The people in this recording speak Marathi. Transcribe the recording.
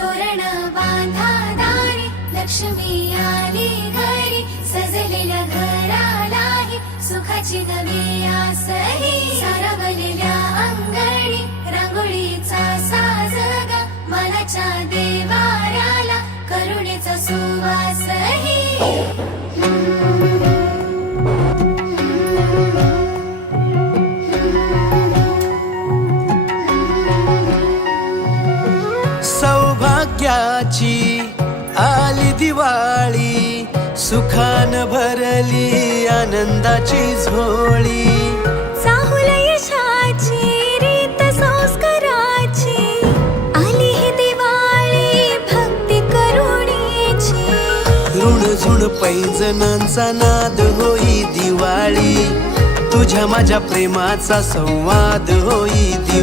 तोरण बांधा दारी लक्ष्मी आली घरी सजलेल्या घरालाही सुखाची नवी आसही सरवलेल्या अंगणी रांगोळीचा साजगा मनाच्या देवाऱ्याला करुणेचा सुवास सौभाग्याची आली दिवाळी सुखान भरली आनंदाची झोळी. चाहुल यशाची रीत संस्काराची आली ही दिवाळी भक्ती करुणेची. ऋण झुण पैजणांचा नाद होई दिवाळी तुझ्या माझ्या प्रेमाचा संवाद होई दिवाळी